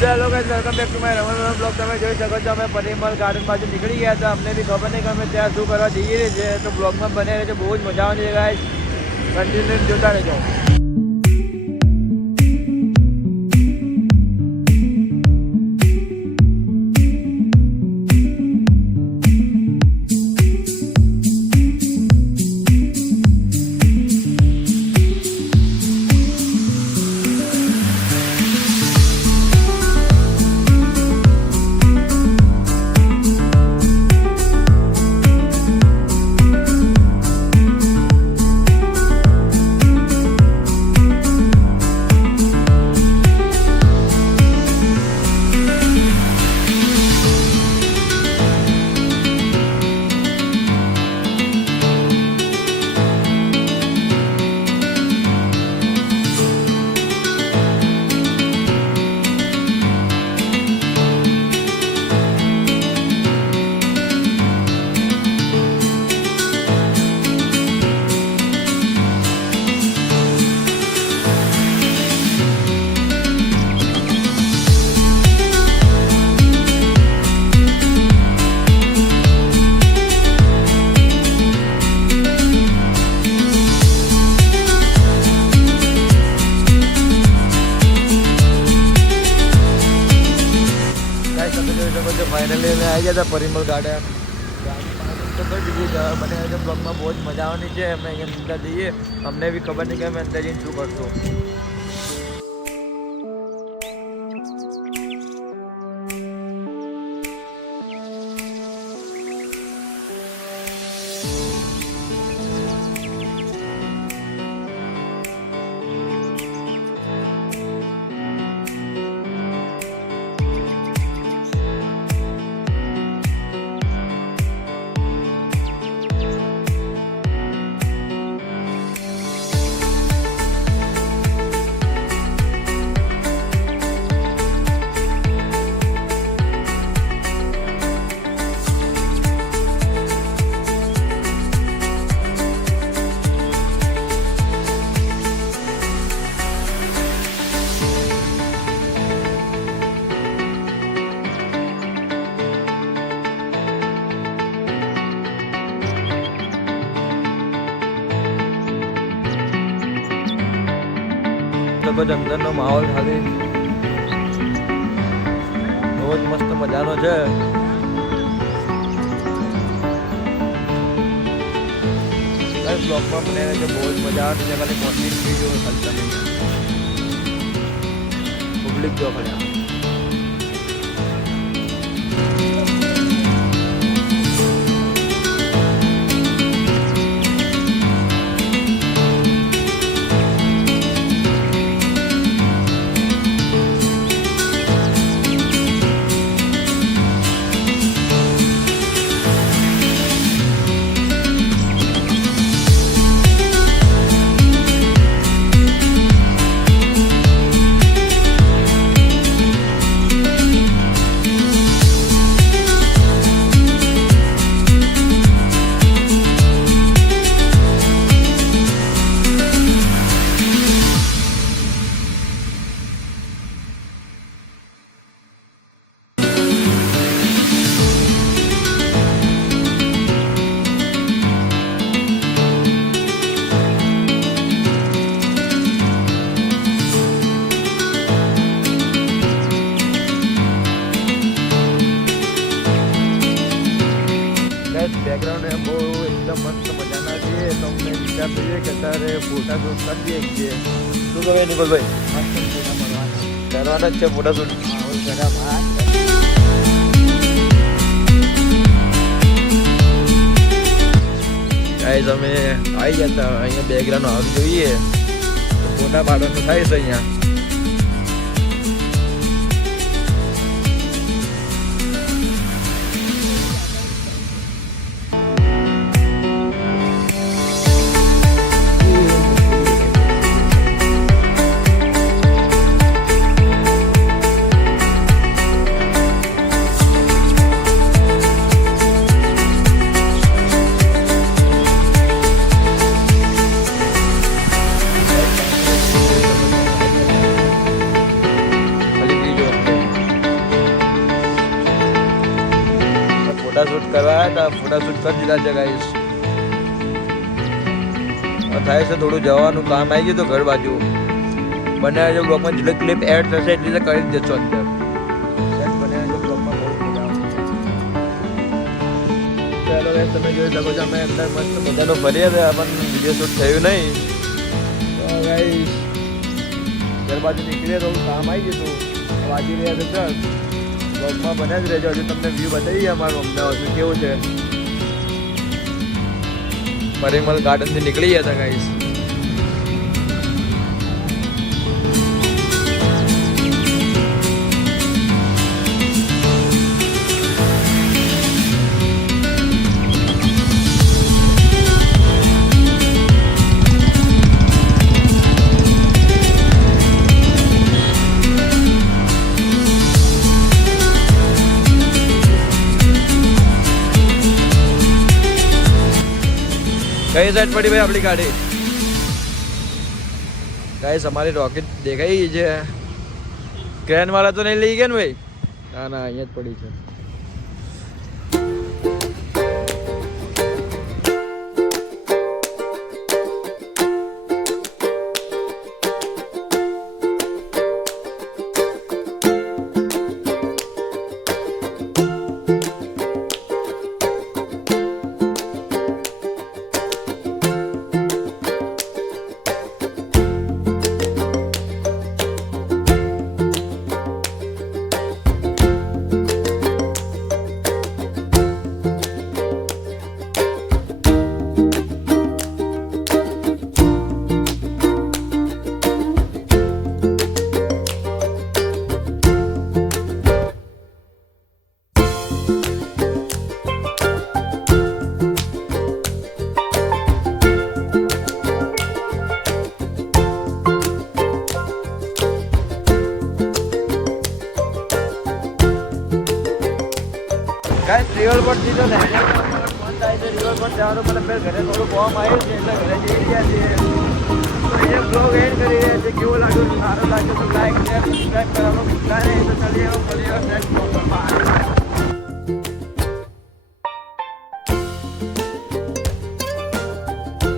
Hello guys, welcome back to my Raman blog. તમે જોઈ શકો છો અમે પરિમલ ગાર્ડન બાજુ નીકળી ગયા હતા। અમને બી ખબર નહીં કે અમે ત્યાં શું કરવા જઈએ છીએ, તો બ્લોગમાં બને રહેજો, બહુ જ મજા આવવાની છે ગાઈસ, કન્ટિન્યુ જોતા રહેજો। फाइनली मैं आ गया था परिमल गार्डन। तो कर दीजिए बने जो ब्लॉग में बहुत मजा आनी चाहिए। हमें अँ अंदर जइए, हमने भी खबर नहीं कि मैं अंदर जैन शू करशो। कुछ अंदर नो माहौल खाली बहुत मस्त मजानो है। ब्लॉग में बने जो बहुत मजा आती है। खाली मोटी जो चलता नहीं पब्लिक जो खड़ा बैकग्राउंड है वो एकदम मस्त मजाना चाहिए। तो हमने विचार करिए कि तारे फोटा शूट कर दिए શું કહે નિકોલભાઈ? કરવાના જ છે ફોટા શૂટ। ગાઈસ અમે આવી ગયા હતા, અહીંયા બેકગ્રાઉન્ડ આવી જોઈએ તો ફોટા પાડવાનું થાય છે અહીંયા। ફોટાશૂટ કરવા આવ્યા હતા, ફોટાશૂટ કરી દીધા છે ગાઈસ. થાય છે થોડું જવાનું કામ આવી ગયું તો ઘર બાજુ બનાવ્યા જો બ્લોગમાં જેટલી ક્લિપ એડ થશે એટલી તો કરી જ દેશો અંદર. બનાવ્યા જો બ્લોગમાં બહુ મજા આવશે. ચાલો ગાઈસ તમે જોઈ શકો છો અમે અંદર મસ્ત બધાનો ફરીએ હતા પણ વિડીયો શૂટ થયું નહીં. તો ગાઈસ ઘર બાજુ નીકળીએ તો કામ આવી ગયું હતું વાગી રહ્યા છે સર. બ્લોગમાં બને જ રહેજો. હજુ તમને વ્યૂ બતાવીએ અમારું અમદાવાદ કેવું છે. પરિમલ ગાર્ડનથી નીકળી ગયા હતા ગાઈસ. कई साइड पड़ी भाई अपनी गाड़ी गाइस हमारी रॉकेट देखाई है. क्रेन वाला तो नहीं ली गया ना भाई. ना ना અહીંયા જ પડી છે. ગાઈસ રિવર બોટ થી તો મન થાય છે રિવર બોટ જવાનું મતલબ મેં ઘરે થોડું ફોર્મ આવ્યું છે એટલે ઘરે જઈ ગયા છીએ. તો એ બ્લોગ એન્ડ કરી રહ્યા છે. કેવું લાગ્યું સારું લાગ્યું તો લાઈક શેર સબસ્ક્રાઈબ કરવાનું ભૂલતા નહીં. તો ચાલીએ ફરી નેક્સ્ટ બ્લોગ પર.